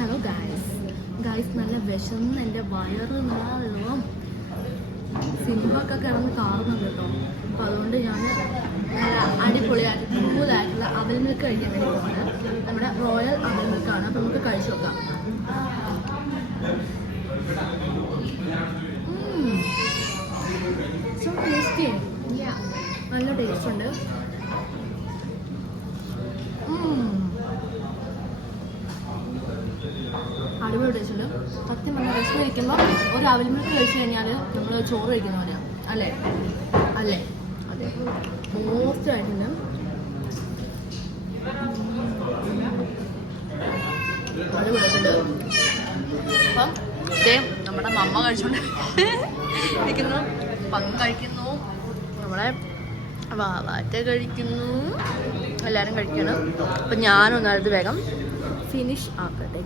Hello guys നല്ല വിശന്ന് എൻ്റെ വയറ് നാളോ സിനിമയൊക്കെ കിടന്ന് കാണുന്നുണ്ട് കേട്ടോ. അപ്പോൾ അതുകൊണ്ട് ഞാൻ നല്ല അടിപൊളിയായിട്ട് കൂളായിട്ടുള്ള അവൽ മിൽക്ക് കഴിക്കാൻ വേണ്ടി പോകുന്നത്. നമ്മുടെ റോയൽ അവൽ മിൽക്കാണ്. അപ്പോൾ നമുക്ക് കഴിച്ചു നോക്കാം. സോ ടേസ്റ്റി, നല്ല ടേസ്റ്റ് ഉണ്ട്. അടിപൊളി ടേസ്റ്റ് ഉണ്ട്. സത്യം പറഞ്ഞാൽ വിഷം കഴിക്കുമ്പോൾ ഒരു അവൽ മിൽക്ക് കഴിച്ചു കഴിഞ്ഞാൽ നമ്മൾ ചോറ് കഴിക്കുന്ന പോലെയാണ് അല്ലേ? അതെ, മോസ്റ്റ് ആയിട്ടുണ്ട്. അടിപൊളിയായിട്ടുണ്ട്. അപ്പം നമ്മുടെ മമ്മ കഴിച്ചുകൊണ്ട് ഇരിക്കുന്നു, പങ്ക് കഴിക്കുന്നു, നമ്മളെ വാവാറ്റ കഴിക്കുന്നു, എല്ലാവരും കഴിക്കണം. അപ്പം ഞാനൊന്നത് വേഗം ഫിനിഷ് ആക്കട്ടെ.